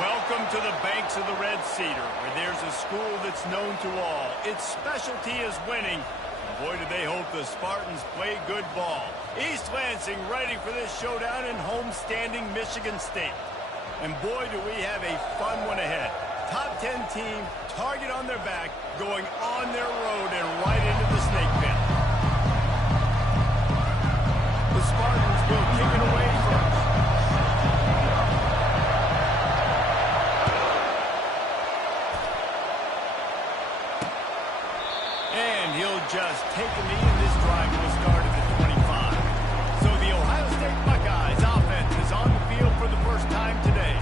Welcome to the banks of the Red Cedar, where there's a school that's known to all. Its specialty is winning. Boy, do they hope the Spartans play good ball. East Lansing ready for this showdown in homestanding Michigan State. And boy, do we have a fun one ahead. Top 10 team, target on their back, going on their road and right into the snake pit. The Spartans will kick it away first. And he'll just take a knee, and this drive will start at the 25. So the Ohio State Buckeyes offense is on the field for the first time today.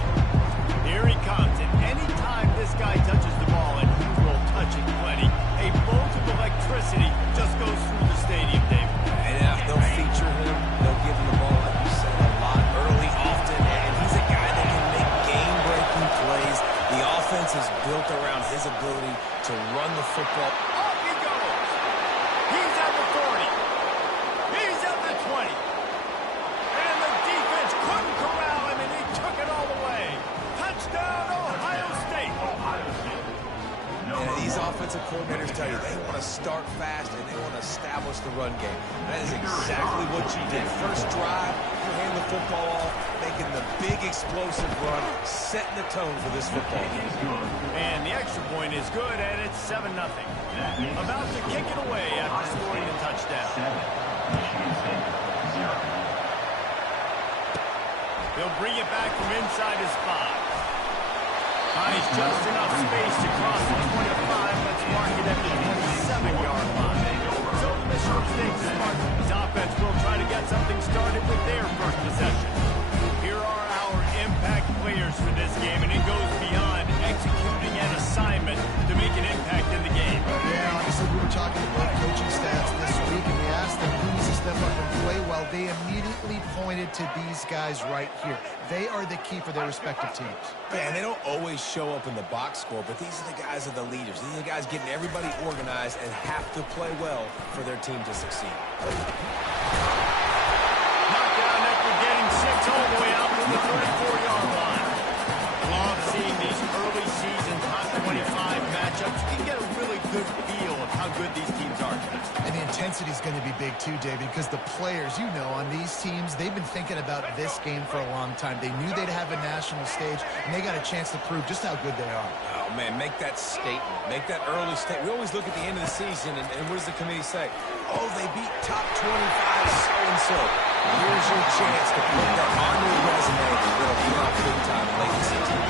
Here he comes, and anytime this guy touches the ball, and he will touch it plenty, a bolt of electricity just goes through the stadium, David. And they'll feature him. They'll give him the ball, like you said, a lot, early, often, and he's a guy that can make game-breaking plays. The offense is built around his ability to run the football. He's at the 40. He's at the 20. And the defense couldn't corral him, and he took it all the way. Touchdown, Ohio State. And these offensive coordinators tell you they want to start fast and they want to establish the run game. That is exactly what you did. First drive, you hand the football off, making the big explosive run, setting the tone for this football game. And the extra point is good, and it's 7-0. About to kick it away after scoring a touchdown. He'll bring it back from inside his 5. Finds just enough space to cross the 25. Let's mark it at the 27-yard line. So the Michigan State Spartans offense will try to get something started with their first possession. Here are our impact players for this game, and it goes beyond executing an assignment to make an impact in the game. Yeah, obviously we were talking about coaching stats this week, and we asked them who needs to step up and play well. They immediately pointed to these guys right here. They are the key for their respective teams. Yeah, and they don't always show up in the box score, but these are the guys that are the leaders. These are the guys getting everybody organized and have to play well for their team to succeed. Knockdown after getting 6 all the way out to the 34-yard line. Love seeing these early season top 25 matchups. You can get a really good feel of how good these teams are tonight. And the intensity is going to be big too, David, because the players, you know, on these teams, they've been thinking about this game for a long time. They knew they'd have a national stage, and they got a chance to prove just how good they are. Oh, man, make that statement. Make that early statement. We always look at the end of the season, and what does the committee say? Oh, they beat top 25 so-and-so. Here's your chance to put that on your resume. It'll come out big time in late season.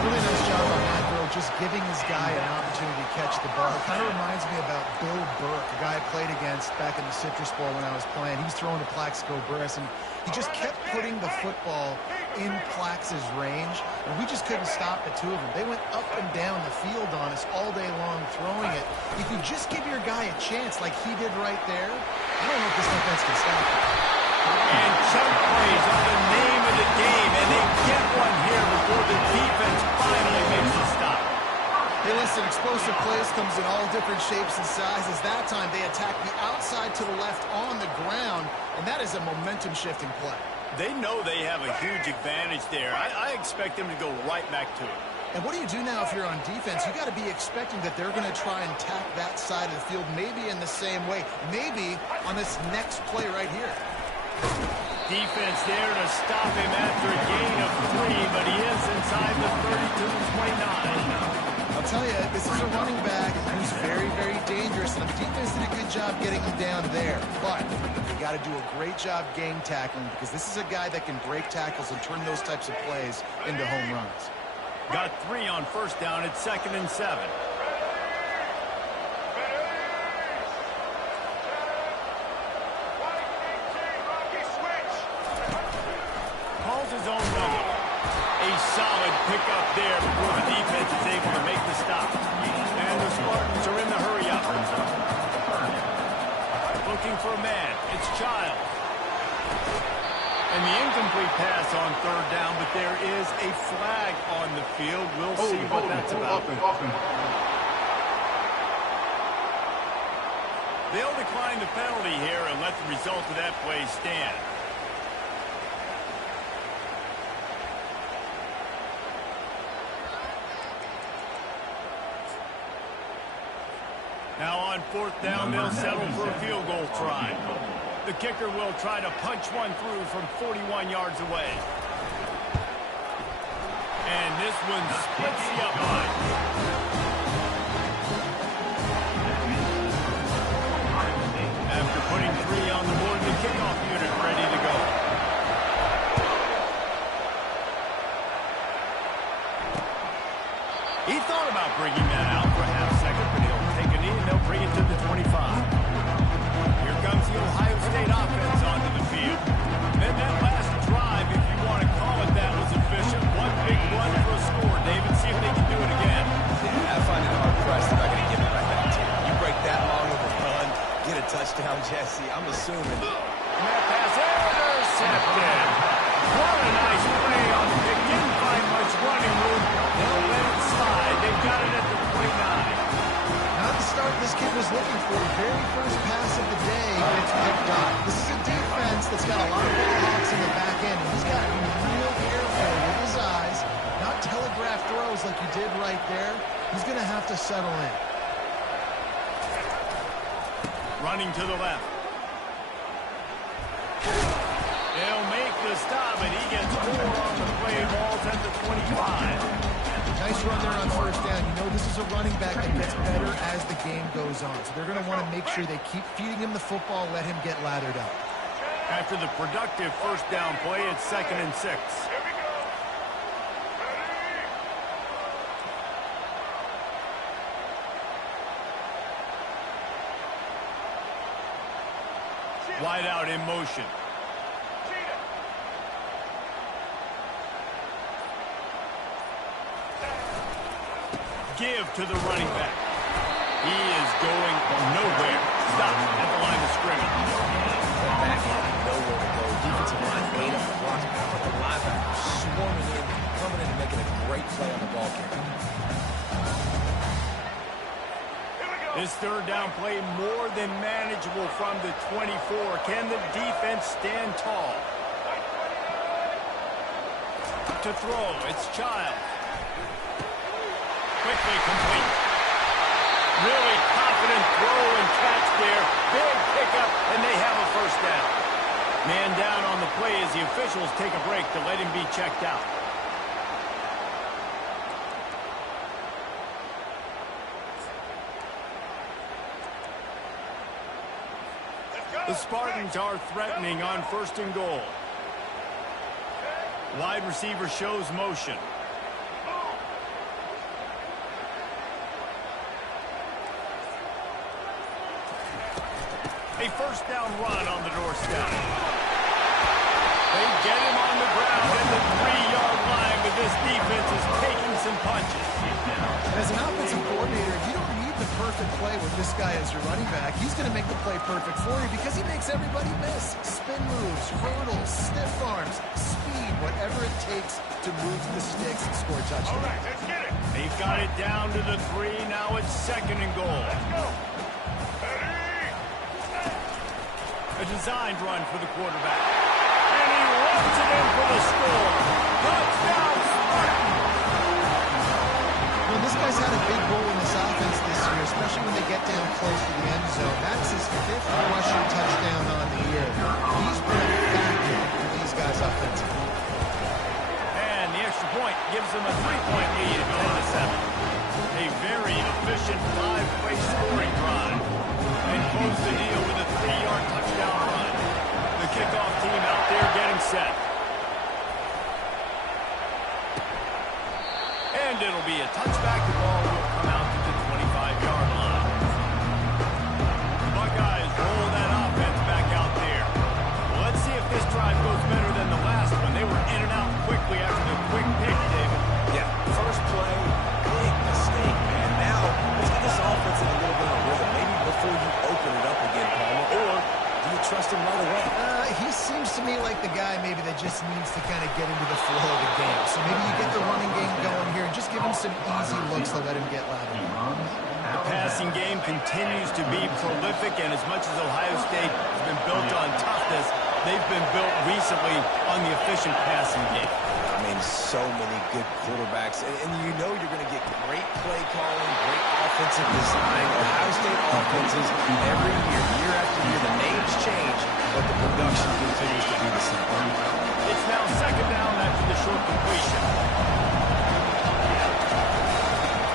Really nice job on that, bro, just giving this guy an opportunity to catch the ball. It kind of reminds me about Bill Burke, a guy I played against back in the Citrus Bowl when I was playing. He was throwing to Plaxico Burress, and he just kept putting the football in Plax's range, and we just couldn't stop the two of them. They went up and down the field on us all day long throwing it. If you just give your guy a chance like he did right there, I don't know if this defense can stop him. And chunk plays are the name of the game, and they get one here before the defense finally makes a stop. Hey, listen, explosive plays comes in all different shapes and sizes. That time they attack the outside to the left on the ground, and that is a momentum-shifting play. They know they have a huge advantage there. I expect them to go right back to it. And what do you do now if you're on defense? You got to be expecting that they're going to try and tack that side of the field, maybe in the same way, maybe on this next play right here. Defense there to stop him after a gain of 3, but he is inside the 32-29. I'll tell you, this is a running back who's very, very dangerous, and the defense did a good job getting him down there. But you got to do a great job gang tackling, because this is a guy that can break tackles and turn those types of plays into home runs. Got 3 on first down at 2nd and 7. Calls his own number. A solid pickup there before the defense is able to make the stop. And the Spartans are in the hurry-up. Looking for a man. It's Child. And the incomplete pass on 3rd down, but there is a flag on the field. We'll see what that's about. They'll decline the penalty here and let the result of that play stand. Now on fourth down, they'll settle for a field goal try. The kicker will try to punch one through from 41 yards away. And this one splits the upright. After putting 3 on the board, the kickoff unit ready to go. He thought about bringing that out for a half second, but he'll take a knee and they'll bring it to the 25. Here comes the Ohio State offense onto the field. And that last drive, if you want to call it that, was efficient. One big run for a score. David, see if they can do it again. Yeah, I find it hard-pressed they're not going to give it right back to you. You break that long of a run, get a touchdown, Jesse. I'm assuming. And that pass intercepted. What a nice play on the pick. Didn't find much running room. They'll let it slide. They've got it at the 29. Not the start this kid was looking for. Very first pass of the day gets picked up. This is a defense that's got a lot of ball hawks in the back end. He's got to be real careful with his eyes, not telegraph throws like you did right there. He's going to have to settle in. Running to the left. They'll make the stop, and he gets 4 on the play. Ball's at the 25. Nice run there on first down. You know this is a running back that gets better as the game goes on. So they're going to want to make sure they keep feeding him the football, let him get lathered up. After the productive first down play, it's 2nd and 6. Wide out in motion. Give to the running back. He is going nowhere. Stop at the line of scrimmage. Back end, nowhere to go. Defensive line made up the block. The linebacker swarming in, coming in and making a great play on the ball carrier. This third down play more than manageable from the 24. Can the defense stand tall? To throw, it's Child. Quickly complete. Really confident throw and catch there. Big pickup, and they have a first down. Man down on the play as the officials take a break to let him be checked out. The Spartans are threatening on 1st and goal. Wide receiver shows motion. A first down run on the doorstep. They get him on the ground at the 3-yard line, but this defense is taking some punches. As an offensive coordinator, you don't need the perfect play with this guy as your running back. He's going to make the play perfect for you because he makes everybody miss. Spin moves, hurdles, stiff arms, speed, whatever it takes to move the sticks and score a touchdown. All right, let's get it. They've got it down to the 3. Now it's 2nd and goal. Let's go. A designed run for the quarterback. And he runs it in for the score. Touchdown, Spartans! Well, this guy's had a big role in this offense this year, especially when they get down close to the end zone. That's his 5th rushing touchdown on the year. He's been a factor for these guys offensively. And the extra point gives them a 3-point lead at 10-7. A very efficient 5-play scoring drive. And close the deal with a 3-yard touchdown run. The kickoff team out there getting set. And it'll be a touchback. The ball will come out to the 25-yard line. The Buckeyes roll that offense back out there. Well, let's see if this drive goes better than the last one. They were in and out quickly after the quick pick, David. Yeah, first play, big mistake, man. Now, let's get this offense in a little bit of a rhythm. Maybe before you open it up again, Palmer, or do you trust him right away? He seems to me like the guy maybe that just needs to kind of get into the flow of the game. So maybe you get the running game going here and just give him some easy looks to let him get lateral. The passing game continues to be prolific, and as much as Ohio State has been built on toughness, they've been built recently on the efficient passing game. I mean, so many good quarterbacks. And you know you're going to get great play calling, great offensive design. Ohio State offenses every year after year, the names change, but the production continues to be the same. It's now second down after the short completion.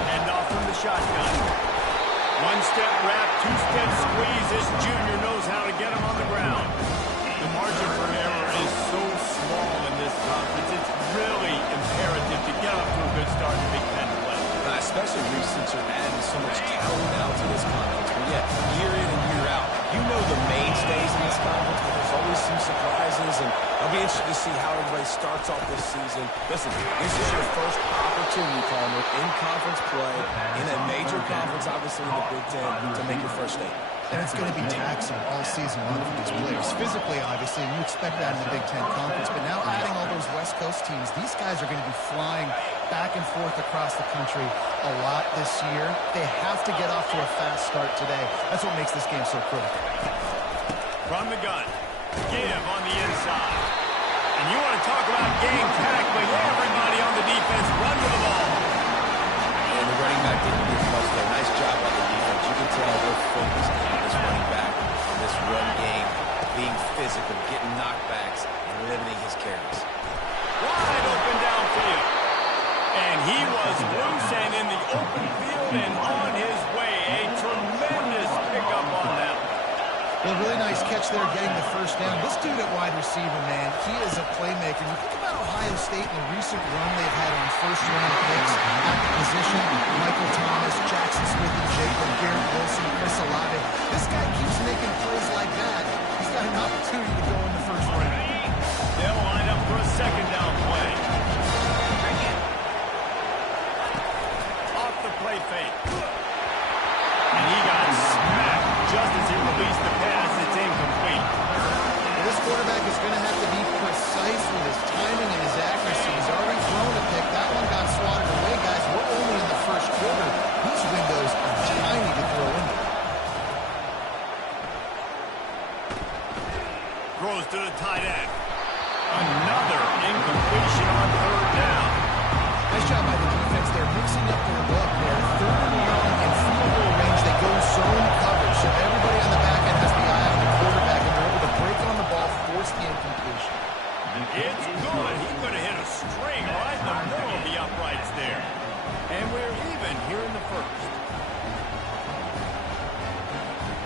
Hand off from the shotgun. One-step wrap, two-step squeeze. This junior knows how to get him on the ground. The margin for error is so small in this conference. It's really imperative to get off to a good start in Big Ten play. Especially since you're adding so much talent now to this conference. But yet, year in and year out, you know the mainstays in this conference, but there's always some surprises, and I'll be interested to see how everybody starts off this season. Listen, this is your first opportunity, Palmer, in conference play, in a major conference, obviously in the Big Ten, to make your first statement. And it's going to be taxing all season long for these players. Physically, obviously, and you expect that in the Big Ten Conference. But now adding all those West Coast teams, these guys are going to be flying back and forth across the country a lot this year. They have to get off to a fast start today. That's what makes this game so critical. From the gun, give on the inside. And you want to talk about game tackling. Everybody on the defense run to the ball. And the running back didn't do much there. Nice job on the defense. You can tell they're focused on this running back, on this run game, being physical, getting knockbacks, and limiting his carries. Wide open downfield. And he was loose and in the open field and on his way. A tremendous pickup on that. Well, really nice catch there getting the first down. This dude at wide receiver, man, he is a playmaker. You think about Ohio State and the recent run they've had on first-round picks at the position. Michael Thomas, Jackson Smith and Jacob, Garrett Wilson, Chris Olave. This guy keeps making plays like that. He's got an opportunity to go in the first round. They'll line up for a second down play. Off the play fake. And he got smacked just as he released the pass. It's incomplete. Well, this quarterback is going to have to be precise with his timing and his accuracy. He's already thrown a pick. That one got swatted away, guys. We're only in the first quarter. These windows are tiny to throw into. Throws to the tight end. Another incompletion on third down. Nice job by the defense. They're mixing up their look there. Third and long in field goal range. They go zone coverage. So everybody on the back end has the eye on the quarterback, and they're able to break on the ball, force the incompletion. It's good. He could have hit a string right in the middle of the uprights there. And we're even here in the first.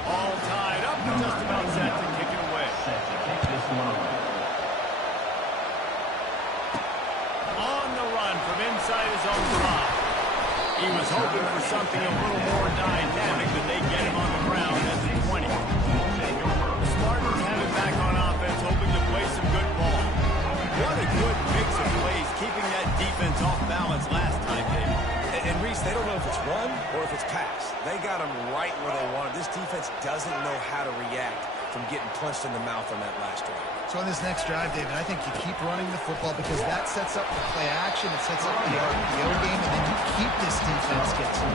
All tied up and just about set to kick it away. On the run from inside his own 5. He was hoping for something a little more dynamic, but they get him on the ground at the 20. The Spartans have it back on offense, hoping to play some good ball. What a good mix of plays, keeping that defense off balance last time, David. And Reese, they don't know if it's run or if it's pass. They got him right where they wanted. This defense doesn't know how to react from getting punched in the mouth on that last drive. So on this next drive, David, I think you keep running the football because that sets up the play action, it sets up the RPO game, and then you keep this defense getting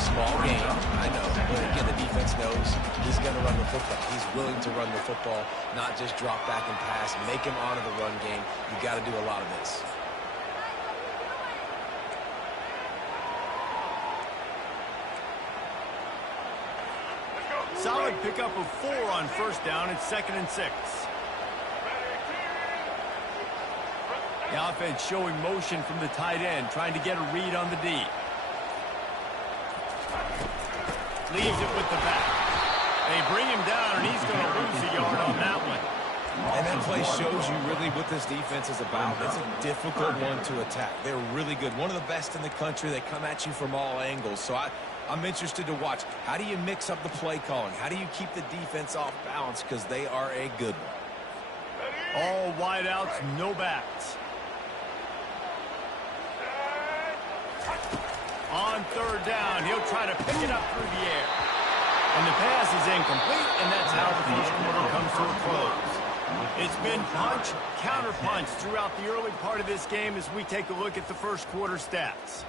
small game, I know. But again, the defense knows he's going to run the football. He's willing to run the football, not just drop back and pass, make him honor the run game. You got to do a lot of this. Solid pickup of 4 on first down. It's 2nd and 6. The offense showing motion from the tight end, trying to get a read on the D. Leaves it with the back. They bring him down, and he's going to lose a yard on that one. And that play shows you really what this defense is about. It's a difficult one to attack. They're really good. One of the best in the country. They come at you from all angles. So I'm interested to watch. How do you mix up the play calling? How do you keep the defense off balance? Because they are a good one. All wideouts, no backs. On third down, he'll try to pick it up through the air. And the pass is incomplete, and that's how the first quarter comes to a close. It's been punch, counter punch throughout the early part of this game as we take a look at the first quarter stats.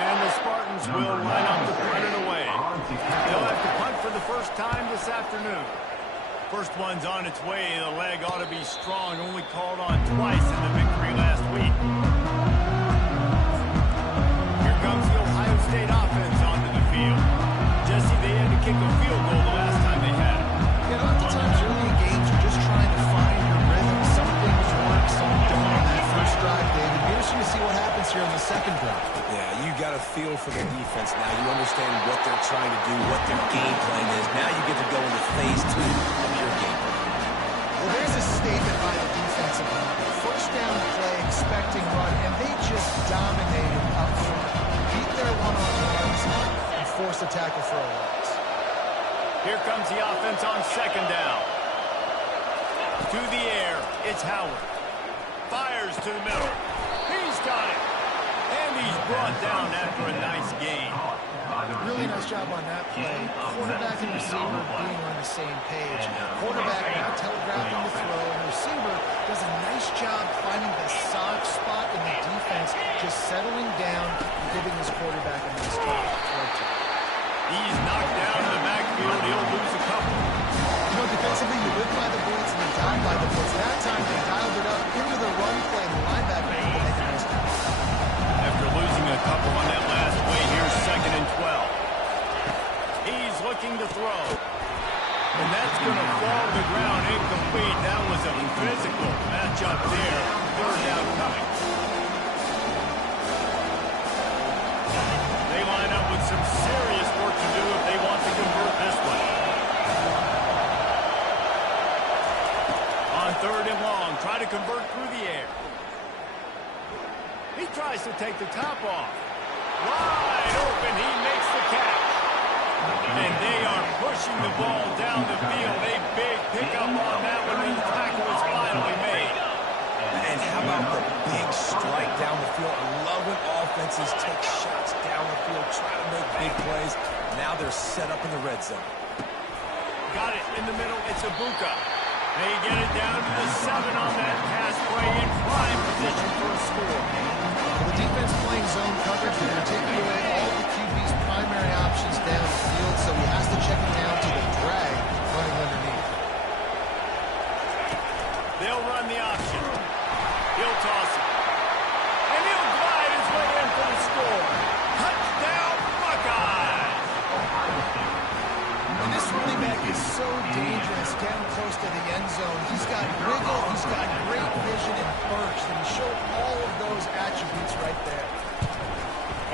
And the Spartans will line up to punt it away. They'll have to punt for the first time this afternoon. First one's on its way. The leg ought to be strong. Only called on twice in the victory last week. Here comes the Ohio State offense onto the field. Jesse, they had to kick a field goal the last time they had it. Yeah, oftentimes early in games, you're just trying to find your rhythm. Some things work, some don't on that first drive, David. Be interesting to see what happens here in the second drive. Yeah, you got a feel for the defense now. You understand what they're trying to do, what their game plan is. Now you get to go into phase 2 of your game plan. Well, there's a statement by the defensive line. First down play, expecting run, and they just dominated up front. Beat their one-on-ones and forced a tackle for a loss. Here comes the offense on second down. To the air, it's Howard. Fires to the middle. He's got it. And he's brought down after a nice gain. Really nice job on that play. Quarterback and receiver being on the same page. Quarterback now telegraphing the throw, and the receiver does a nice job finding the soft spot in the defense, just settling down and giving his quarterback a nice target to throw to. He's knocked down in the backfield. He'll lose a couple. You know, defensively, you live by the blitz and you die by the blitz. That time, they dialed it up into the run play, and the linebacker able to make a nice pass. After losing a couple on that last play, here's 2nd and 12. He's looking to throw. And that's going to fall to the ground incomplete. That was a physical matchup there. Third down coming. They line up with some serious work to do if they want to convert this one. On 3rd and long, try to convert through the air. He tries to take the top off. Wide open, he makes the catch. And they are pushing the ball down the field. A big pickup on that one. The tackle was finally made. And how about the big strike down the field? I love when offenses take shots down the field, try to make big plays. Now they're set up in the red zone. Got it in the middle. It's Ibuka. They get it down to the 7 on that pass play in prime position for a score. The defense playing zone coverage, they're going to take away all the QB's primary options down the field, so he has to check it down to the drag running underneath. They'll run the option. He'll toss it. And he'll glide his way in for the score. Touchdown, Buckeyes! And this running back is so dangerous down close to the end zone. He's got wiggle, he's got great vision and burst, and he showed all of those attributes right there.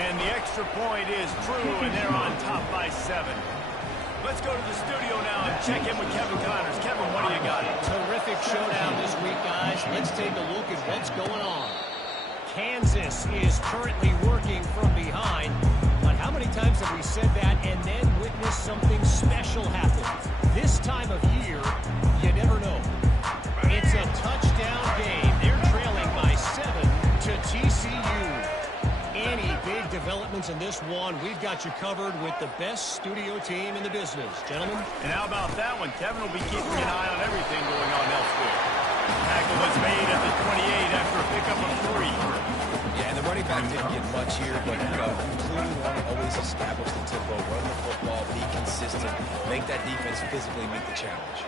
And the extra point is true, and they're on top by 7. Let's go to the studio now and check in with Kevin Connors. Kevin, what do you got? Terrific showdown this week, guys. Let's take a look at what's going on. Kansas is currently working from behind. But how many times have we said that and then witnessed something special happen? This time of year, you never know. It's a touchdown game. They're trailing by 7 to TCU. Any big developments in this one, we've got you covered with the best studio team in the business. Gentlemen? And how about that one? Kevin will be keeping an eye on everything going on elsewhere. Tackle was made at the 28 after a pickup of 3. Yeah, and the running back didn't get much here, but clearly want to always establish the tempo, run the football, be consistent, make that defense physically meet the challenge.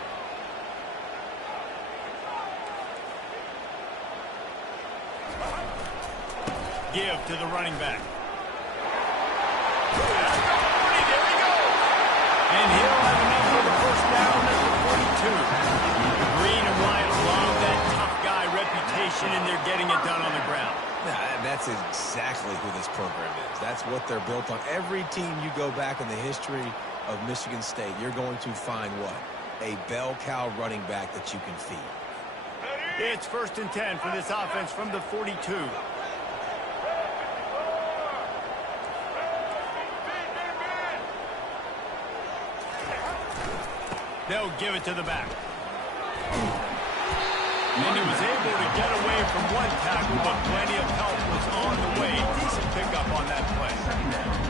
Give to the running back. There he goes. And he'll have enough for the first down at the 42. The green and white love that tough guy reputation, and they're getting it done on the ground. That's exactly who this program is. That's what they're built on. Every team you go back in the history of Michigan State, you're going to find what? A bell cow running back that you can feed. It's 1st and 10 for this offense from the 42. They'll give it to the back. And he was able to get away from one tackle, but plenty of help was on the way. Decent pickup on that play.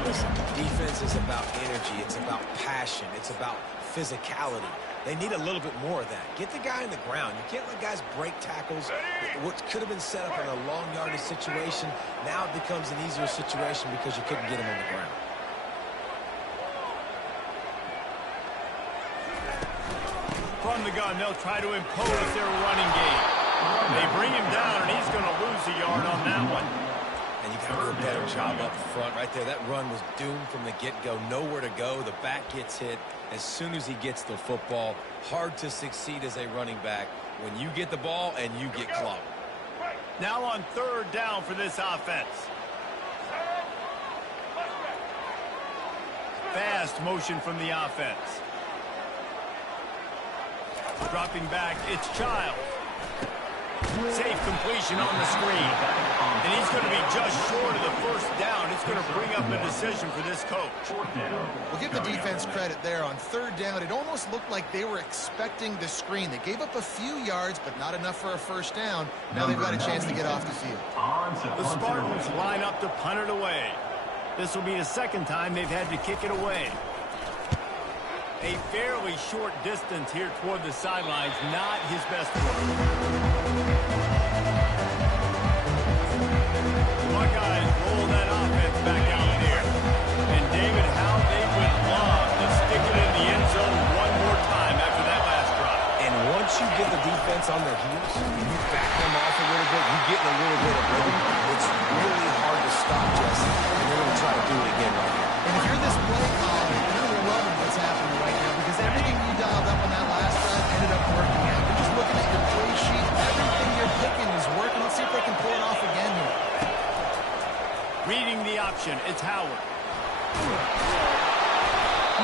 Listen, defense is about energy. It's about passion. It's about physicality. They need a little bit more of that. Get the guy on the ground. You can't let guys break tackles. What could have been set up in a long yardage situation, now it becomes an easier situation because you couldn't get him on the ground. From the gun, they'll try to impose their running game. They bring him down, and he's going to lose a yard on that one. And you got to do a better job up front right there. That run was doomed from the get-go. Nowhere to go. The back gets hit as soon as he gets the football. Hard to succeed as a running back when you get the ball and you get clogged. Now on third down for this offense. Fast motion from the offense. Dropping back, it's Child. Safe completion on the screen. And he's going to be just short of the first down. It's going to bring up a decision for this coach. We'll give the defense credit there. On third down, it almost looked like they were expecting the screen. They gave up a few yards, but not enough for a first down. Now they've got a chance to get off the field. The Spartans line up to punt it away. This will be the second time they've had to kick it away. A fairly short distance here toward the sidelines, not his best work. The Buckeyes roll that offense back out there. And David, how they would love to stick it in the end zone one more time after that last drive. And once you get the defense on their heels, you back them off a little bit, you get in a little bit of rhythm, it's really hard to stop, Jesse. And they're going to try to do it again right here. And if you're this play caller, you're loving what's happening right now because everything you dialed up on that last drive ended up working out. You're just looking at your play sheet. Everything you're picking is working. Let's see if they can pull it off again here. Reading the option, it's Howard.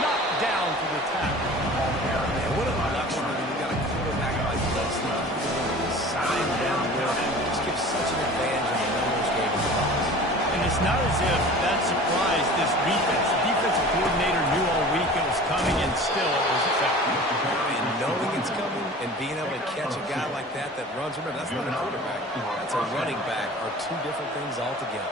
Knocked down for the tackle. Man, what a luxury when you got a quarterback like Leslie sign down there. Just gives such an advantage in the numbers game. And it's not as if that surprised this defense. The defensive coordinator knew all week it was coming, and still it was effective. And knowing it's coming and being able to catch a guy like that that runs, remember, that's not a quarterback. That's a running back, are two different things altogether.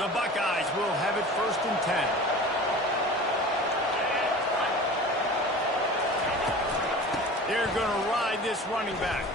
The Buckeyes will have it 1st and 10. They're going to ride this running back.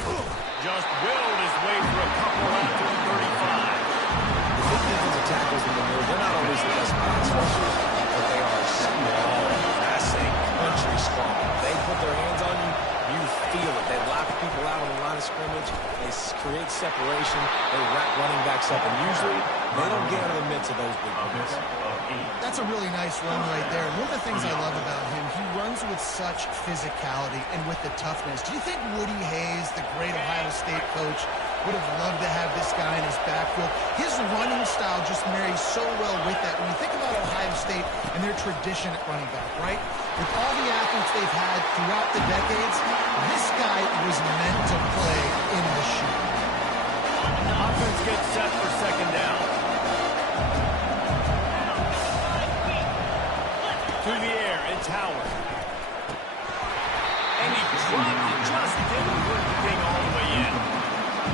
Just willed his way through a couple after the 35. The defensive tackles in the middle, they're not always the best pass rushers, but they are small, passing, country strong. They put their hands on you, you feel it. They lock people out on the line of scrimmage. They create separation. They wrap running backs up, and usually they don't get out of the midst of those big plays. That's a really nice run right there. One of the things I love about him, he runs with such physicality and with the toughness. Do you think Woody Hayes, the great Ohio State coach, would have loved to have this guy in his backfield? His running style just marries so well with that. When you think about Ohio State and their tradition at running back, right? With all the athletes they've had throughout the decades, this guy was meant to play in the shoe. Offense gets set for 2nd down. To the air, it's Howard. And he dropped it, just didn't put the thing all the way in.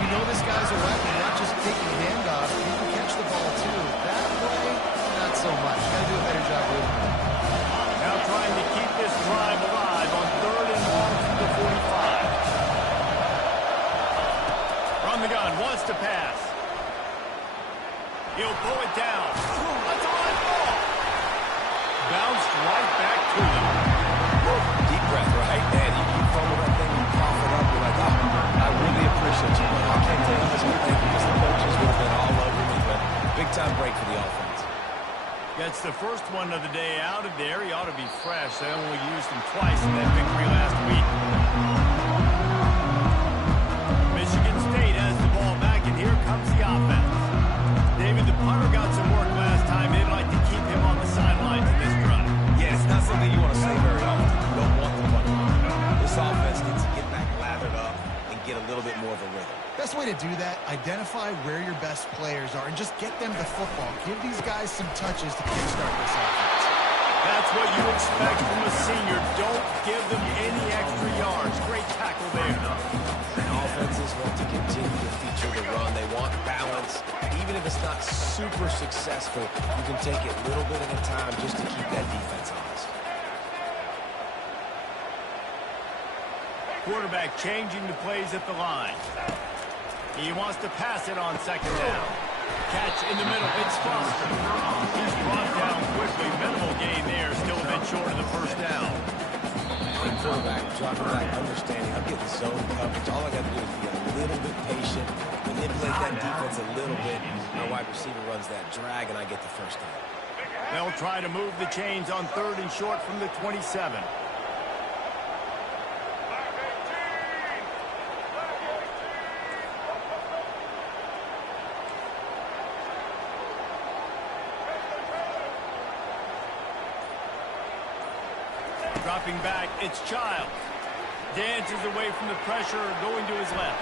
You know this guy's a weapon, not just taking handoffs. He can catch the ball, too. That play, not so much. Got to do a better job with it. Now trying to keep this drive alive on 3rd and long from the 45. From the gun, wants to pass. He'll pull it down. That's a line ball. Bounced right back to him. Deep breath, right? Man, you fumble that thing, you cough it up, you're like, oh, I really appreciate you. I can't tell you this one thing because the coaches would have been all over me, but big-time break for the offense. Gets the first one of the day out of there. He ought to be fresh. They only used him twice in that victory last week. Michigan State has the ball back, and here comes the offense. David, the punter got some work last time. They'd like to keep him on the sidelines in this drive. Yeah, it's not something you want to say very often. You don't want the punter. This offense needs to get back lathered up and get a little bit more of a rhythm. Best way to do that, identify where your best players are and just get them the football. Give these guys some touches to kickstart this offense. That's what you expect from a senior. Don't give them any extra yards. Great tackle there. And offenses want to continue to feature the run. They want balance. Even if it's not super successful, you can take it little bit at a time just to keep that defense honest. Quarterback changing the plays at the line. He wants to pass it on 2nd down. Catch in the middle. It's Foster. He's brought down quickly. Minimal gain there. Still a bit short of the first down. The quarterback dropping back, understanding. I'm getting zone coverage. All I got to do is be a little bit patient, manipulate that defense a little bit. My wide receiver runs that drag, and I get the first down. They'll try to move the chains on 3rd and short from the 27. Dropping back, it's Childs. Dances away from the pressure, going to his left.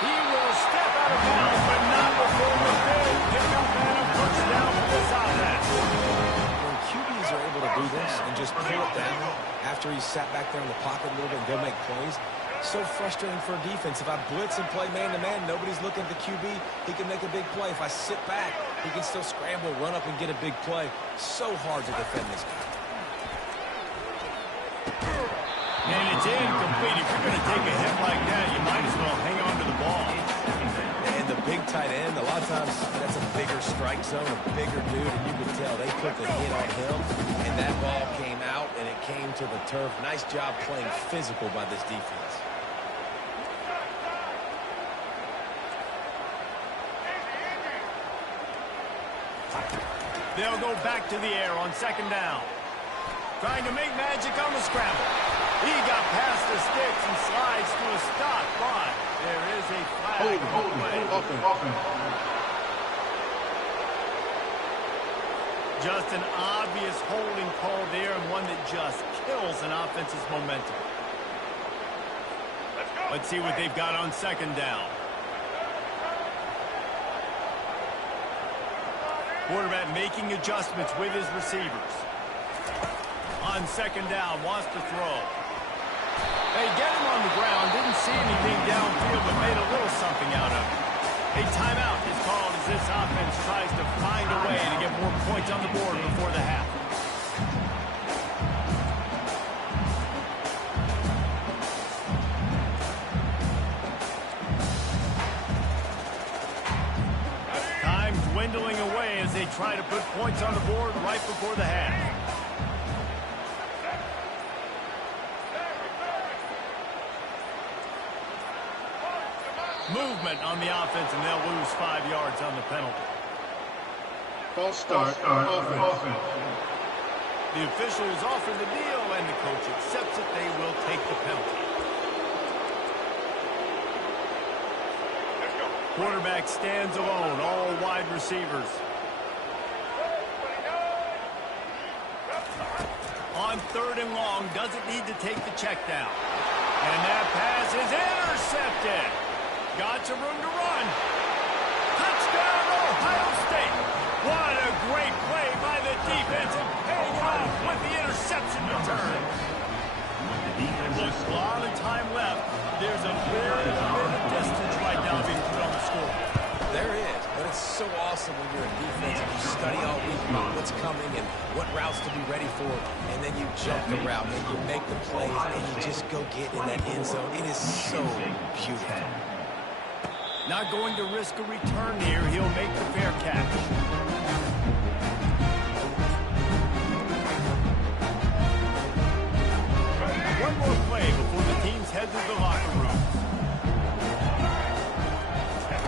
He will step out of bounds, but not before the big pickup and a first down for this offense. When QBs are able to do this and just pull it down after he's sat back there in the pocket a little bit and go make plays, so frustrating for a defense. If I blitz and play man-to-man, nobody's looking at the QB. He can make a big play. If I sit back, he can still scramble, run up, and get a big play. So hard to defend this guy. And it's incomplete. If you're going to take a hit like that, you might as well hang on to the ball. And the big tight end, a lot of times that's a bigger strike zone, a bigger dude, and you can tell they put the hit on him, and that ball came out, and it came to the turf. Nice job playing physical by this defense. They'll go back to the air on 2nd down. Trying to make magic on the scramble. He got past the sticks and slides to a stop, but there is a flag. Just an obvious holding call there, and one that just kills an offense's momentum. Let's see what they've got on 2nd down. Quarterback making adjustments with his receivers. On 2nd down, wants to throw. They get him on the ground, didn't see anything downfield, but made a little something out of it. A timeout is called as this offense tries to find a way to get more points on the board before the half. Time dwindling away as they try to put points on the board right before the half. Movement on the offense, and they'll lose 5 yards on the penalty. False start offense. The officials offer the deal, and the coach accepts it. They will take the penalty. Quarterback stands alone, all wide receivers. On 3rd and long, doesn't need to take the check down. And that pass is intercepted. Got some room to run. Touchdown, Ohio State. What a great play by the defense and paying it off with the interception return. Look, a lot of time left. There's a very bit of distance right now being put on the score. There is, but it's so awesome when you're in defense and you study all week about what's coming and what routes to be ready for, and then you jump the route and you make the plays and you just go get in that end zone. It is so beautiful. Not going to risk a return here. He'll make the fair catch. One more play before the teams head to the locker room.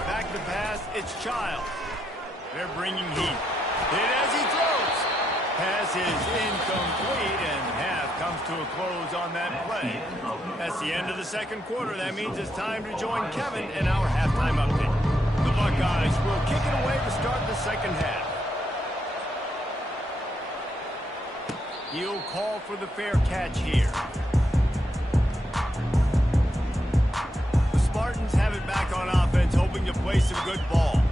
Back to pass, it's Childs. They're bringing heat. Hit as he throws. Pass is incomplete, and half comes to a close on that play. That's the end of the 2nd quarter. That means it's time to join Kevin in our halftime update. The Buckeyes will kick it away to start the 2nd half. He'll call for the fair catch here. The Spartans have it back on offense, hoping to play some good ball.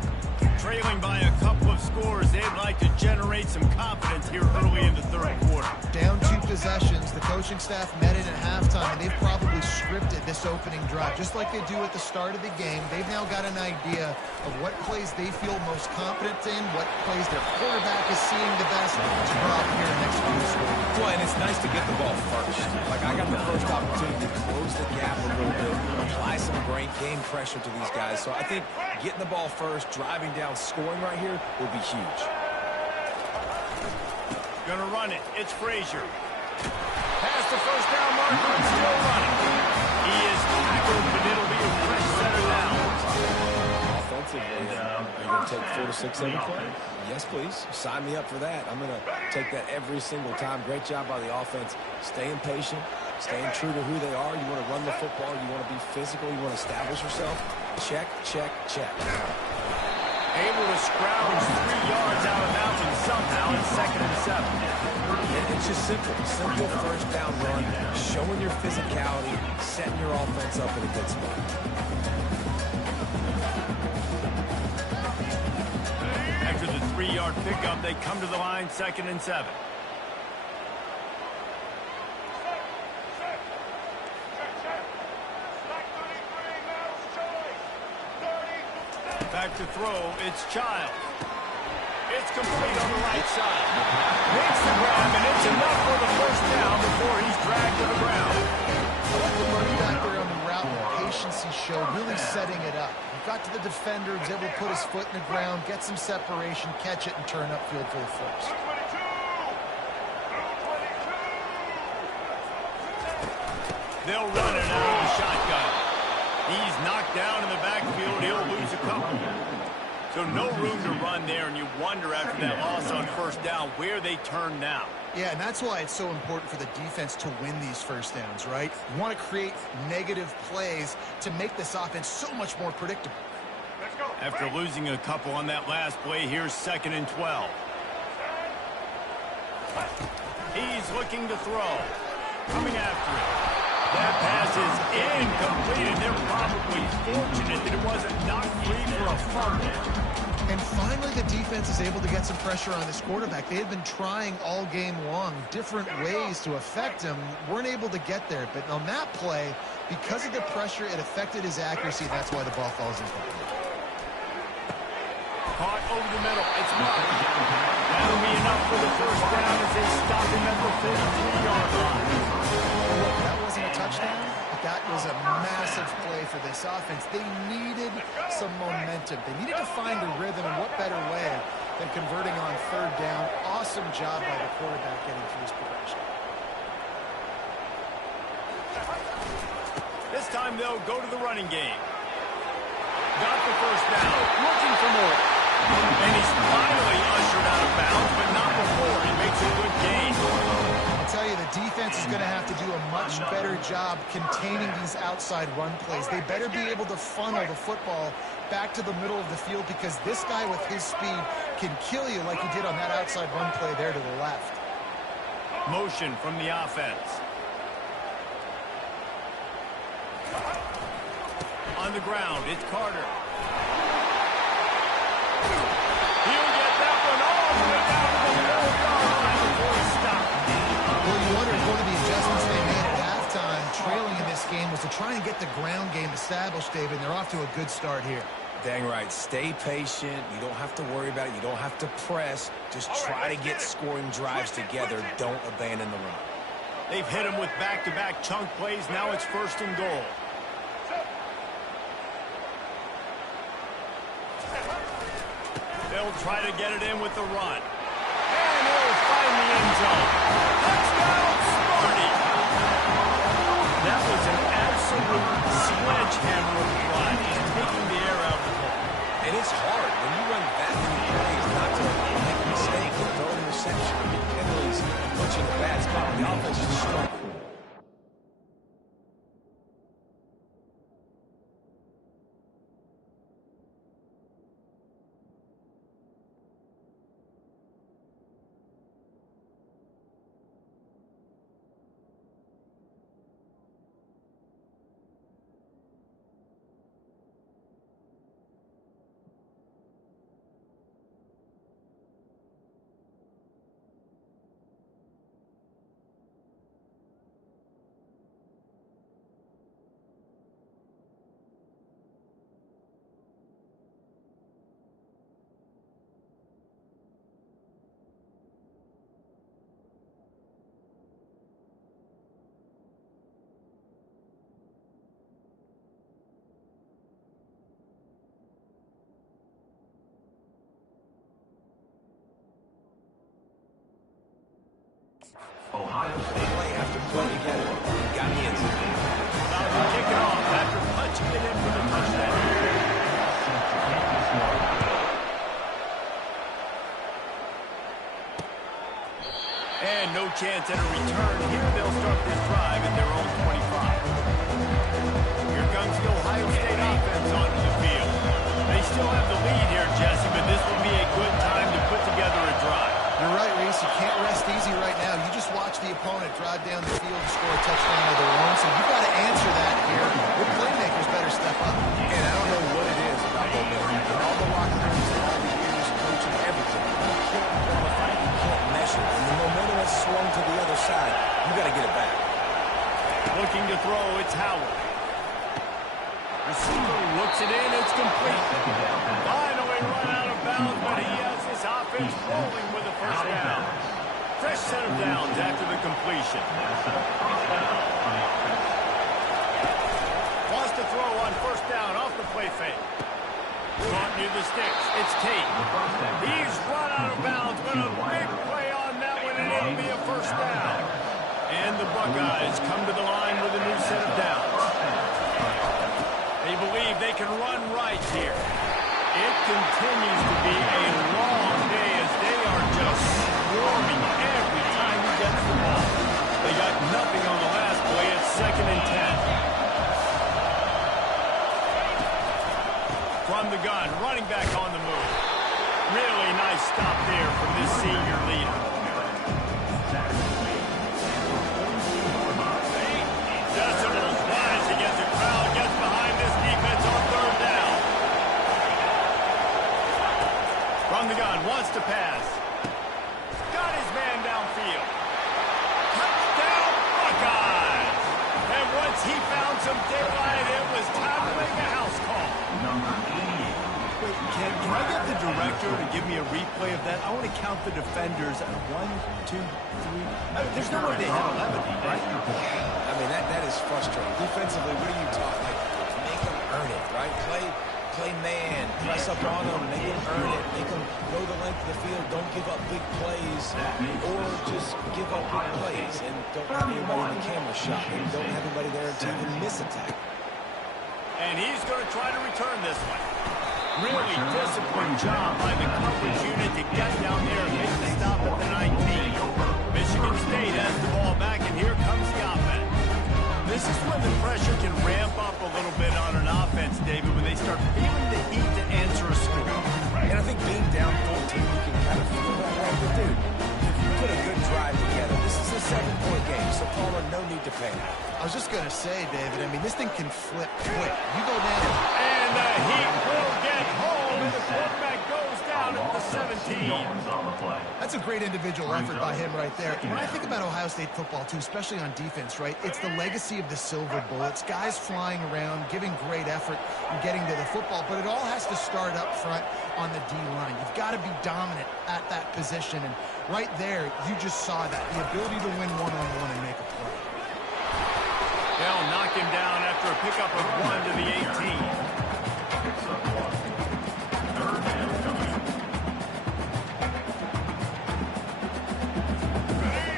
Trailing by a couple of scores, they'd like to generate some confidence here early in the 3rd quarter. Down 2 possessions, the coaching staff met in at halftime, and they've probably scripted this opening drive. Just like they do at the start of the game, they've now got an idea of what plays they feel most confident in, what plays their quarterback is seeing the best to go out here and execute a score. Well, and it's nice to get the ball first. Like, I got the first opportunity to close the gap a little bit, apply some brain gain pressure to these guys. So I think getting the ball first, driving down, scoring right here will be huge. Gonna run it. It's Frazier. Past the first down marker and still running. He is tackled, but it'll be a fresh setter down. Offensively, are you going to take 4 to 6 every play? Yes, please. Sign me up for that. I'm going to take that every single time. Great job by the offense. Staying patient, staying true to who they are. You want to run the football. You want to be physical. You want to establish yourself. Check, check, check. Able to scrounge 3 yards out of bounds and somehow it's 2nd and 7. It's just simple. Simple first down run. Showing your physicality. Setting your offense up in a good spot. After the 3-yard pickup, they come to the line, 2nd and 7. Back to throw, it's Child. It's complete on the right side. Makes the grab, and it's enough for the first down before he's dragged to the ground. I like the running back there on the route and the patience he showed, really setting it up. He got to the defender, was able to put his foot in the ground, get some separation, catch it, and turn upfield for the first. They'll run it out of the shotgun. He's knocked down in the backfield. He'll lose a couple. So no room to run there, and you wonder after that loss on first down where they turn now. Yeah, and that's why it's so important for the defense to win these first downs, right? You want to create negative plays to make this offense so much more predictable. After losing a couple on that last play, here's 2nd and 12. He's looking to throw. Coming after it. That pass is incomplete, and they're probably fortunate that it wasn't knocked free for a fumble. And finally, the defense is able to get some pressure on this quarterback. They had been trying all game long different ways to affect him. Weren't able to get there. But on that play, because of the pressure, it affected his accuracy. That's why the ball falls incomplete. Caught over the middle. It's marked. That'll be enough for the first down as they stop him at the 43-yard line. That wasn't a touchdown, but that was a massive play for this offense. They needed some momentum. They needed to find a rhythm, and what better way than converting on 3rd down. Awesome job by the quarterback getting through his progression. This time they'll go to the running game. Got the first down, looking for more. And he's finally ushered out of bounds, but not before. He makes a good gain. I'll tell you, the defense is going to have to do a much better job containing these outside run plays. They better be able to funnel the football back to the middle of the field, because this guy with his speed can kill you like he did on that outside run play there to the left. Motion from the offense. On the ground, it's Carter. He'll get that one all the way down to the 4-yard line before he stopped. Well, you wonder if one of the adjustments they made at halftime, trailing in this game, was to try and get the ground game established, David, and they're off to a good start here. Dang right. Stay patient. You don't have to worry about it. You don't have to press. Just try to get scoring drives together. Don't abandon the run. They've hit him with back-to-back chunk plays. Now it's 1st and goal. They'll try to get it in with the run. And he'll find the end zone. Touchdown, Sparty! That was an absolute sledgehammer of a run. He's taking the air out of the ball. And it's hard when you run that many plays not to make a mistake and throw an interception. And really put you in a bad spot. The offense is struggling. chance at a return. Here they'll start this drive at their own 25. Here comes the Ohio State offense onto the field. They still have the lead here, Jesse, but this will be a good time to put together a drive. You're right, Reese. You can't rest easy right now. You just watch the opponent drive down the field to score a touchdown of their own, so you've got to answer that here. Your playmakers better step up. And I don't know what it is about momentum. In all the locker rooms and all the years coaching everything, you can't qualify, you can't measure. And the momentum has swung to the other side. You got to get it back. Looking to throw, it's Howard. Receiver looks it in, it's complete. Finally run out of bounds, but he has his offense rolling with a first down. Fresh set of downs after the completion. Wants to throw on first down off the play fake. Caught near the sticks. It's Tate. He's run out of bounds, but a big play on that one, and it'll be a first down. And the Buckeyes come to the line with a new set of downs. They believe they can run right here. It continues to be a long day as they are just swarming every time he gets the ball. They got nothing on the last play. It's 2nd and 10. From the gun, running back on the move. Really nice stop there from this senior leader. Decibels rising as the crowd gets behind this defense on 3rd down. From the gun, wants to pass. Got his man downfield. Touchdown, Buckeyes! And once he found some daylight, it was time to make a house call. Wait, can I get the director to give me a replay of that? I want to count the defenders. 1, 2, 3. There's no way they had 11, right? I mean, that is frustrating. Defensively, what are you talking? Like, make them earn it, right? Play man, press up on them, make them earn it, make them go the length of the field, don't give up big plays, or just give up big plays and don't have anybody in the camera shot, and don't have anybody there to even miss a tackle. And he's going to try to return this one. Really disciplined job by the coverage unit to get down there and make the stop at the 19. Michigan State has the ball back, and here comes the offense. This is when the pressure can ramp up a little bit on an offense, David, when they start feeling the heat to answer a score. And I think being down 14, you can kind of feel that way. But, dude, if you put a good drive together, this is a 7-point game, so Palmer, no need to panic. I was just going to say, David, I mean, this thing can flip quick. You go down. And the heat will get home, and the quarterback goes down at the 17. That's a great individual effort by him right there. When I think about Ohio State football, too, especially on defense, right, it's the legacy of the Silver Bullets, guys flying around, giving great effort and getting to the football, but it all has to start up front on the D-line. You've got to be dominant at that position, and right there, you just saw that, the ability to win one-on-one and make a play. They'll knock him down after a pickup of 1 to the 18.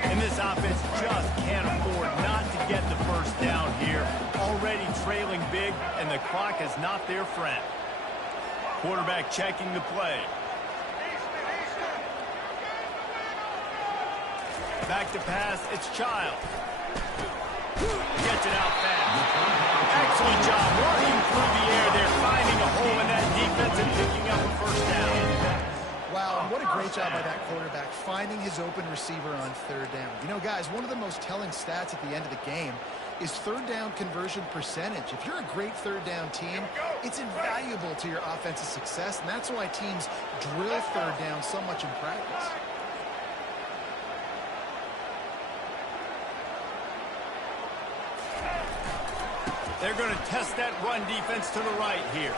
And this offense just can't afford not to get the first down here. Already trailing big, and the clock is not their friend. Quarterback checking the play. Back to pass, it's Child. Gets it out fast. Excellent job running through the air. They're finding a hole in that defense and picking up a first down. Wow, and what a great job by that quarterback, finding his open receiver on 3rd down. You know, guys, one of the most telling stats at the end of the game is 3rd down conversion percentage. If you're a great 3rd down team, it's invaluable to your offensive success, and that's why teams drill 3rd down so much in practice. They're going to test that run defense to the right here.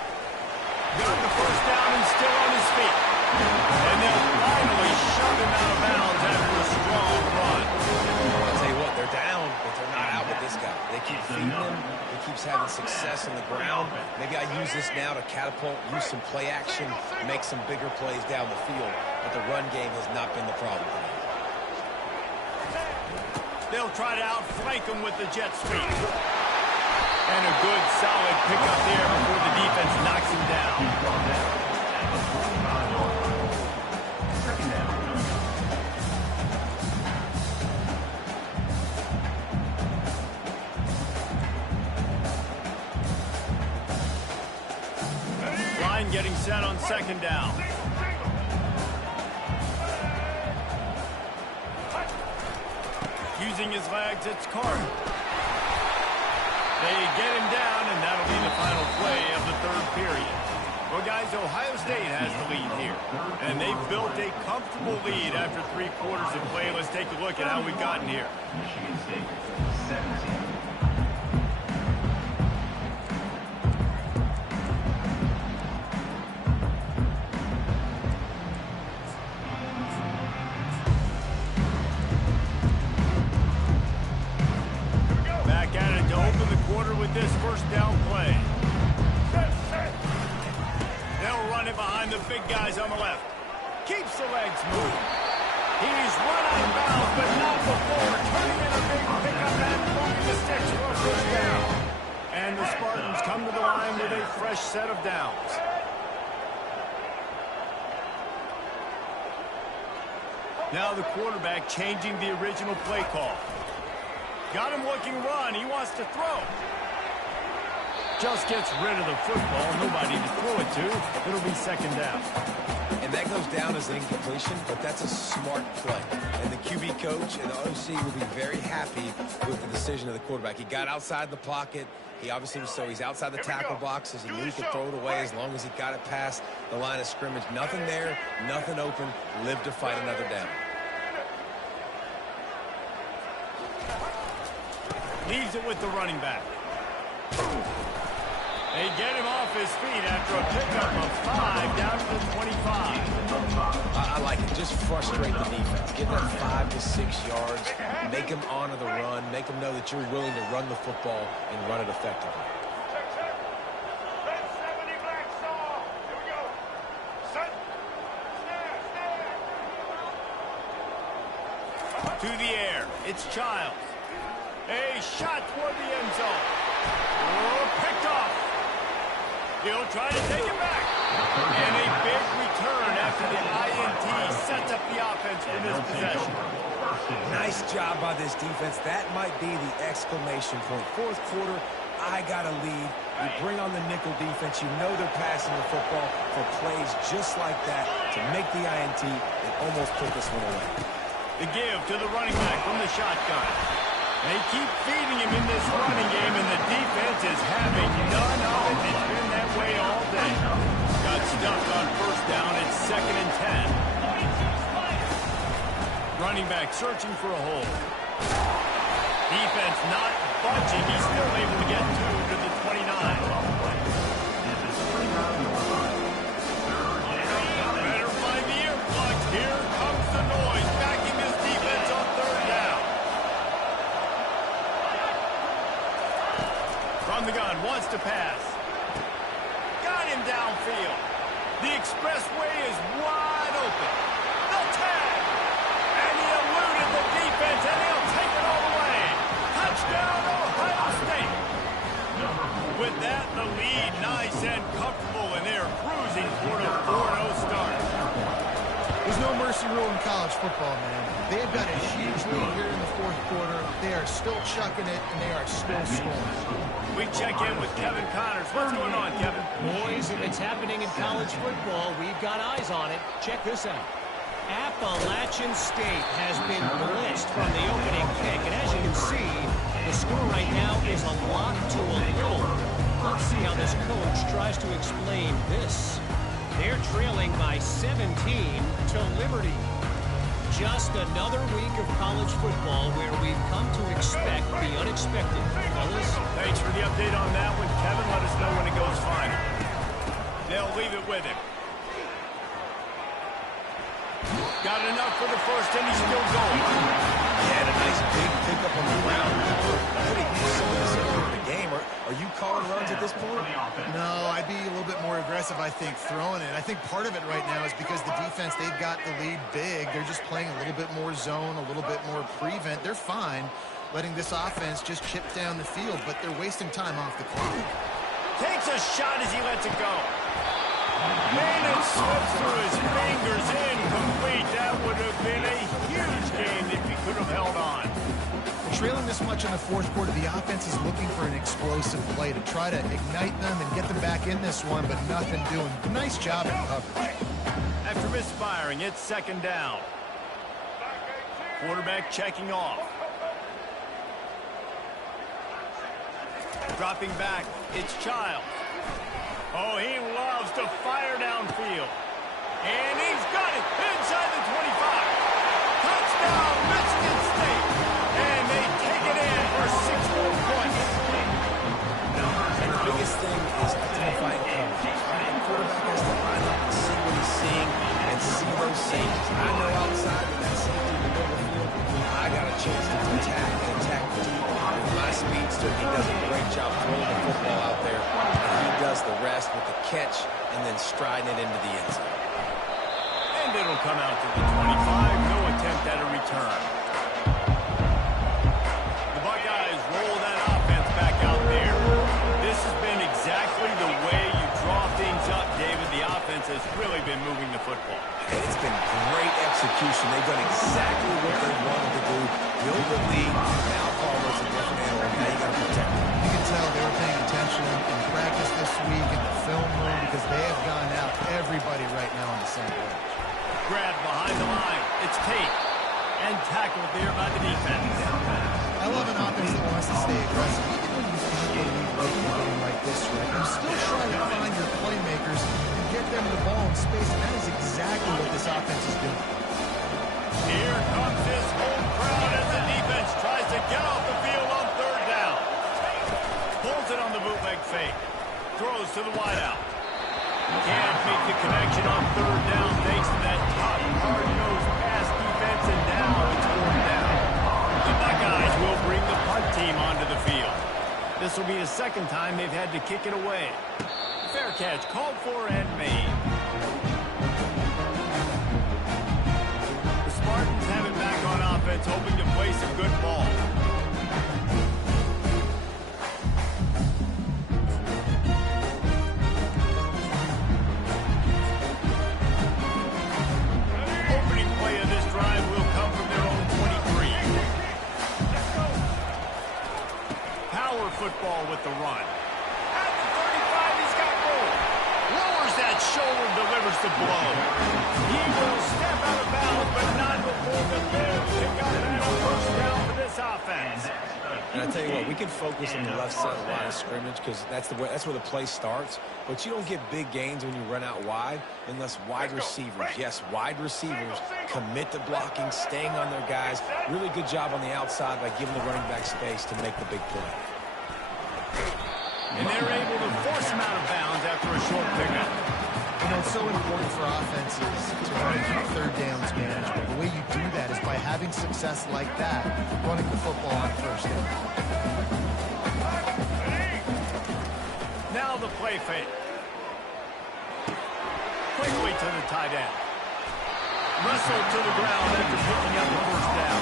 Got the first down and still on his feet. And they'll finally shove him out of bounds after a strong run. I'll tell you what, they're down, but they're not out with this guy. They keep feeding him. He keeps having success on the ground. Maybe I use this now to catapult, use some play action, make some bigger plays down the field. But the run game has not been the problem tonight. They'll try to outflank him with the jet sweep. And a good, solid pickup there before the defense knocks him down. line getting set on second down. Using his legs, it's Carter. They get him down, and that'll be the final play of the third period. Well, guys, Ohio State has the lead here, and they've built a comfortable lead after 3 quarters of play. Let's take a look at how we've gotten here. Michigan State, 17. Back at it to open the quarter with this first down play. They'll run it behind the big guys on the left. Keeps the legs moving. He's run out of bounds, but not before turning in a big pickup and moving the sticks for a first down. And the Spartans come to the line with a fresh set of downs. Now the quarterback changing the original play call. Got him looking run. He wants to throw. Just gets rid of the football. Nobody to throw it to. It'll be second down. And that goes down as an incompletion, but that's a smart play. And the QB coach and the OC will be very happy with the decision of the quarterback. He got outside the pocket. He obviously was he's outside the tackle boxes. He knew he could throw it away as long as he got it past the line of scrimmage. Nothing there, nothing open. Live to fight another down. Leaves it with the running back. They get him off his feet after a pickup of 5 down to the 25. I like it. Just frustrate the defense. Give them 5 to 6 yards. Make them honor the run. Make them know that you're willing to run the football and run it effectively. To the air. It's Childs. A shot toward the end zone. Oh, picked off. He'll try to take it back. And a big return after the INT sets up the offense for this possession. Nice job by this defense. That might be the exclamation point. Fourth quarter, I got a lead. You bring on the nickel defense. You know they're passing the football for plays just like that to make the INT and almost put this one away. The give to the running back from the shotgun. They keep feeding him in this running game, and the defense is having none of it. It's been that way all day. Got stuffed on first down. It's 2nd and 10. Running back searching for a hole. Defense not budging. He's still able to get 2 to the 29. Better find the earplugs. Here comes the noise. Backing this defense on third down. From the gun, wants to pass. Got him downfield. The expressway is wide open. They'll tag. And he eluded the defense, and he'll take it all the way. Touchdown, Ohio State. With that, the lead nice and comfortable, and they're cruising toward a 4-0 start. There's no mercy rule in college football, man. They've got a huge lead here in the fourth quarter. They are still chucking it, and they are still scoring. We check in with Kevin Connors. What's going on, Kevin? Boys, if it's happening in college football, we've got eyes on it. Check this out. Appalachian State has been blitzed from the opening kick, and as you can see, the score right now is a lot to a little. Let's see how this coach tries to explain this. They're trailing by 17 to Liberty. Just another week of college football where we've come to expect the unexpected. Fellas, Thanks for the update on that one, Kevin. Let us know when it goes final. They'll leave it with him. Got enough for the first, and he's still going. He had a nice big pickup on the ground. Pretty some of this early in the game. Are you calling runs at this point? No, I'd be a little bit more aggressive, I think, throwing it. I think part of it right now is because the defense, they've got the lead big. They're just playing a little bit more zone, a little bit more prevent. They're fine letting this offense just chip down the field, but they're wasting time off the clock. Takes a shot as he lets it go. And it slips through his fingers, incomplete. That would have been a huge game if he could have held on. Trailing this much in the fourth quarter, the offense is looking for an explosive play to try to ignite them and get them back in this one, but nothing doing. Nice job in coverage. After misfiring, it's second down. Quarterback checking off. Dropping back, it's Child. Oh, he loves to fire downfield. And he's got it inside the 25. Touchdown, Michigan State. And they take it in for 6 more points. And the biggest thing is identifying coverage. The quarterback has to line up and see what he's seeing and see those safeties. I know outside with that safety in the middle of the field, I got a chance to attack and attack deep with my speedster. He does a great job throwing the football out there. And he does the rest with the catch and then striding it into the end zone. And it'll come out to the 25. No attempt at a return. The Buckeyes roll that offense back out there. This has been exactly the way you draw things up, David. The offense has really been moving the football. And it's been great execution. They've done exactly what they wanted to do. Build the lead. Now Palmer's a different animal. Now you got to protect him. You can tell they were paying attention in practice this week in the film room because they have gone out everybody right now on the same page. Grab behind the line. It's Tate. And tackled there by the defense. I love an offense that wants to stay aggressive. Even when you can't get a game like this, right, you still try to find your playmakers and get them the ball in space, and that is exactly what this offense is doing. Here comes his home crowd as the defense tries to get off the field on third down. Pulls it on the bootleg fake. Throws to the wideout. Can't make the connection on third down thanks to that top hard-nosed pass defense, and now it's fourth down. The Buckeyes will bring the punt team onto the field. This will be the second time they've had to kick it away. Fair catch called for and made. The Spartans have it back on offense, hoping to play some good ball. Opening play of this drive will come from their own 23. Power football with the run. At the 35, he's got room. Lowers that shoulder, delivers the blow. He will step out of bounds, but not before the Bears pick up and a first down for this offense. And I tell you what, we can focus on the left side of the line of scrimmage because that's where the play starts. But you don't get big gains when you run out wide unless wide receivers, yes, wide receivers commit to blocking, staying on their guys. Really good job on the outside by giving the running back space to make the big play. And they're able to force him out of bounds after a short pickup. You know, it's so important for offenses to run through third downs management. The way you do that is by having success like that, running the football on first down. Now the play fake. Quickly to the tight end. Wrestled to the ground after picking up the first down.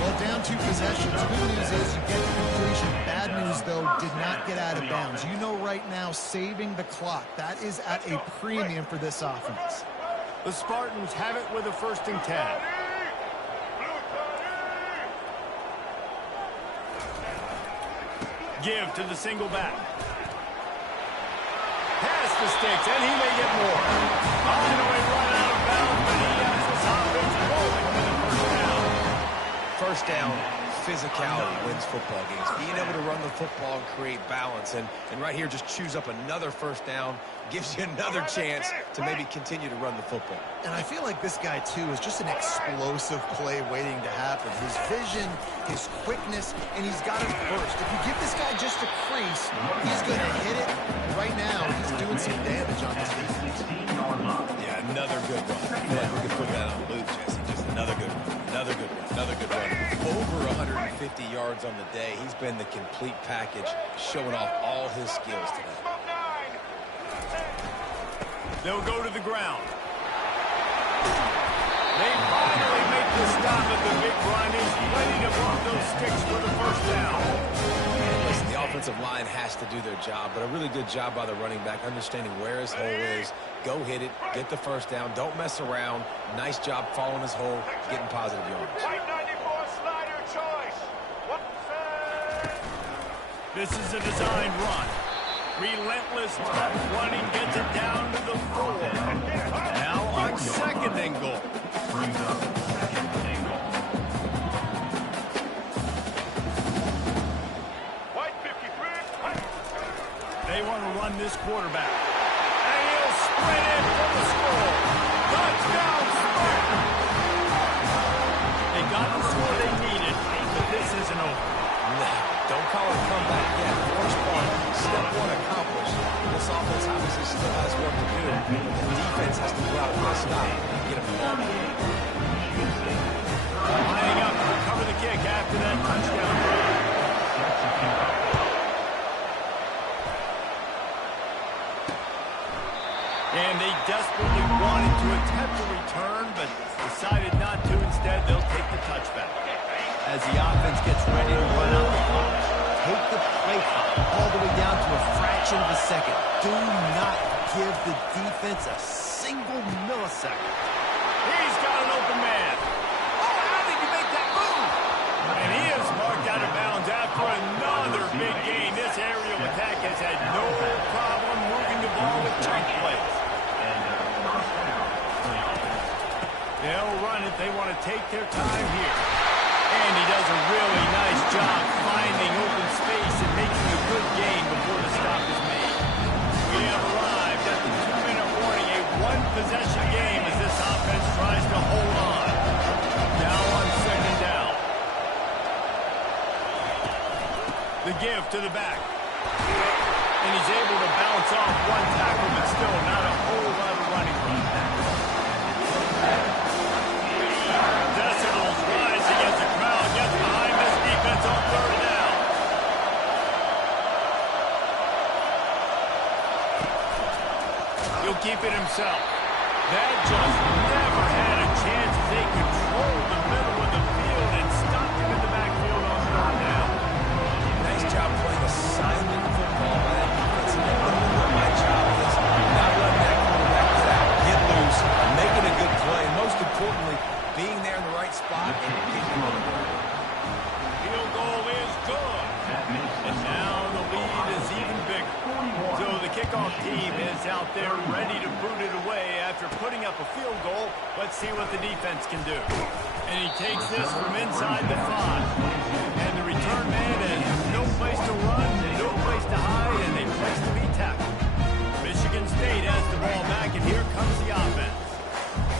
Well, down 2 possessions. Good news is you get the completion. Bad news, though, did not get out of bounds. You know right now, saving the clock, that is at a premium for this offense. The Spartans have it with a 1st and 10. Give to the single back. Pass the sticks, and he may get more. On the way right out of bounds, but he has this offense rolling with a first down. First down, physicality wins football games. Being able to run the football and create balance. And right here, just choose up another first down, gives you another chance to maybe continue to run the football. And I feel like this guy, too, is just an explosive play waiting to happen. His vision, his quickness, and he's got his burst. If you give this guy just a crease, he's going to hit it. Right now, he's doing some damage on this defense. Yeah, another good run. I feel like we could put that on loop, Jesse. Just another good run. Another good run. Another good run. Over 150 yards on the day. He's been the complete package, showing off all his skills today. They'll go to the ground. They finally make the stop at the big run. He's ready to block those sticks for the first down. Listen, the offensive line has to do their job, but a really good job by the running back, understanding where his hole is. Go hit it, get the first down, don't mess around. Nice job following his hole, getting positive yards. This is a design run. Relentless tough running gets it down to the 4. Now on second and goal. Brings up second and goal. They want to run this quarterback. And he'll sprint in for the score. Touchdown, Spartan! They got the score they needed, but this isn't over. No, don't call it a comeback yet. First part, step one accomplished. This offense obviously still has work to do. The defense has to go out and get a stop and get them ball. Lining up to recover the kick after that touchdown drive. And they desperately wanted to attempt a return, but decided not to. Instead, they'll take the touchback. As the offense gets ready to run out the clock, take the play clock all the way down to a fraction of a second. Do not give the defense a single millisecond. He's got an open man. Oh, how did you make that move? And he is marked out of bounds after another big gain. This aerial attack has had no problem moving the ball with chunk plays. They'll run it. They want to take their time here. And he does a really nice job finding open space and making a good gain before the stop is made. We have arrived at the 2-minute warning, a one-possession game as this offense tries to hold on. Now on second down. The give to the back. And he's able to bounce off one tackle, but still not a whole lot of running room. Decibels rise against the crowd, gets behind this defense on third down. He'll keep it himself. That just never had a chance as they control the middle of the field and stopped him in the backfield on third down. Nice job playing assignment football by that defensive end. What my job is, not letting that quarterback get out, get loose, making a good play, and most importantly, being there in the right spot and getting on the board. Field goal is good. And now the lead is even bigger. So the kickoff team is out there ready to boot it away after putting up a field goal. Let's see what the defense can do. And he takes this from inside the 5. And the return man has no place to run, no place to hide, and a place to be tackled. Michigan State has the ball back, and here comes the offense.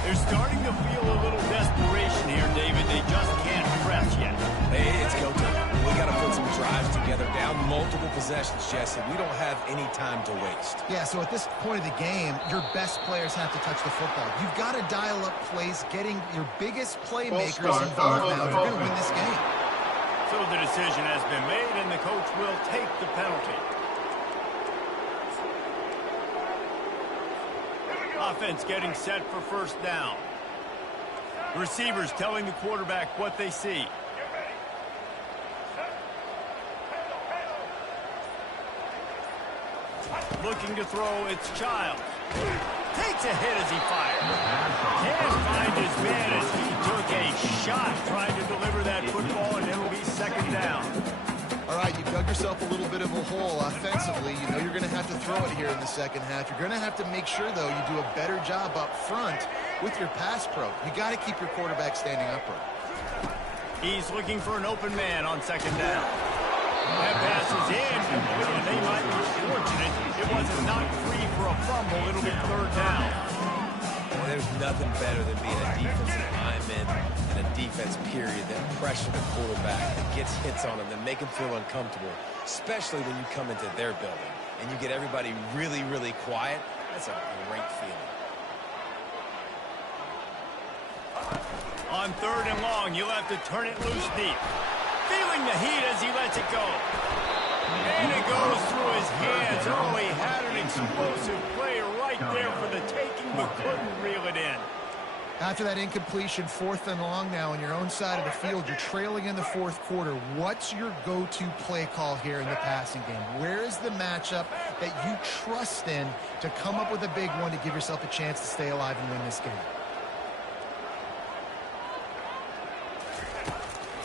They're starting to feel a little desperation here, David. They just can't press yet. Hey, it's go time. We got to put some drives together, down multiple possessions, Jesse. We don't have any time to waste. Yeah, so at this point of the game, your best players have to touch the football. You've got to dial up plays, getting your biggest playmakers involved now if you're going to win this game. So the decision has been made, and the coach will take the penalty. Offense getting set for first down. Receivers telling the quarterback what they see. Looking to throw, it's Childs. Takes a hit as he fires. Can't find his man as he took a shot trying to deliver that football, and it'll be second down. All right, you dug yourself a little bit of a hole offensively. You know you're going to have to throw it here in the second half. You're going to have to make sure, though, you do a better job up front with your pass pro. You got to keep your quarterback standing upright. He's looking for an open man on second down. That pass is incomplete, and they might be fortunate it wasn't knocked free for a fumble. It'll be third down. Well, there's nothing better than being a defensive lineman and a defense period that pressure the quarterback, that gets hits on him, that make him feel uncomfortable, especially when you come into their building and you get everybody really, really quiet. That's a great feeling. On third and long, you'll have to turn it loose deep. Feeling the heat as he lets it go. And it goes through his hands. Oh, he had an explosive play right there for the taking, but couldn't reel it in. After that incompletion, fourth and long now on your own side of the field, you're trailing in the fourth quarter. What's your go-to play call here in the passing game? Where is the matchup that you trust in to come up with a big one to give yourself a chance to stay alive and win this game?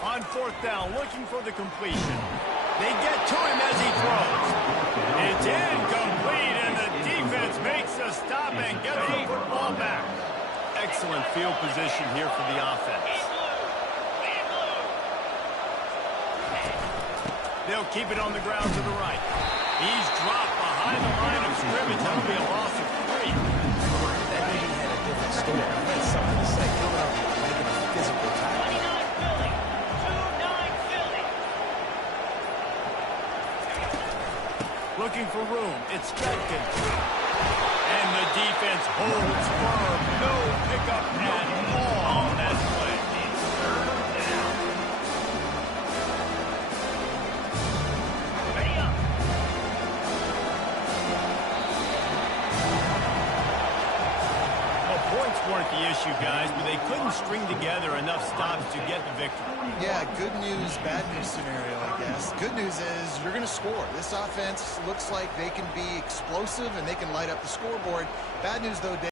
On fourth down, looking for the completion. They get to him as he throws. It's incomplete, and the defense makes a stop and gets the football back. Excellent field position here for the offense. They'll keep it on the ground to the right. He's dropped behind the line of scrimmage. That'll be a loss of 3. That maybe had a different story. I had something to say. Coming up, making a physical tackle. 29 Philly. 2-9 Philly. Looking for room. It's Becton. And the defense holds firm. No pickup at all on that play. Ready up. Well, points weren't the issue, guys, but they couldn't string together enough stops to get the victory. Yeah, good news, bad news scenario, I guess. Good news is you're going to score. This offense looks like they can be explosive and they can light up the scoreboard. Bad news, though, Dave.